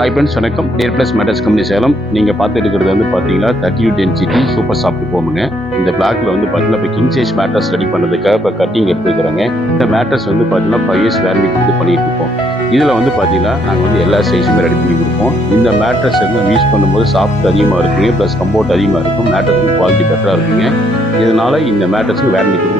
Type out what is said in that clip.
Hi friends, வணக்கம். நேர் plus matters company Salem. நீங்கள் பார்த்துட்டு இருக்கிறது வந்து பார்த்தீங்கன்னா 30 டென்சிட்டி சூப்பர் சாஃப்ட் ஃபோமுங்க. இந்த பிளாக்ல வந்து பார்த்தீங்கன்னா இப்போ கிங் சைஸ் மேட்ரஸ் ரெடி பண்ணுறதுக்காக இப்போ கட்டிங் எடுத்துக்கிறோங்க. இந்த மேட்ரஸ் வந்து பார்த்தீங்கன்னா 5 இயர்ஸ் வேரண்டி கொடுத்து பண்ணிட்டு இருக்கோம். இதில் வந்து பார்த்தீங்கன்னா நாங்கள் வந்து எல்லா சைஸுமே ரெடி பண்ணி கொடுப்போம். இந்த மேட்ரஸ் வந்து யூஸ் பண்ணும்போது சாஃப்ட் அதிகமாக இருக்குங்க, ப்ளஸ் கம்போர்ட் அதிகமாக இருக்கும். மேட்ரஸ் வந்து குவாலிட்டி பெட்டராக இருக்குங்க. இதனால் இந்த மேட்ரஸுக்கு வேரண்டி கொடுத்து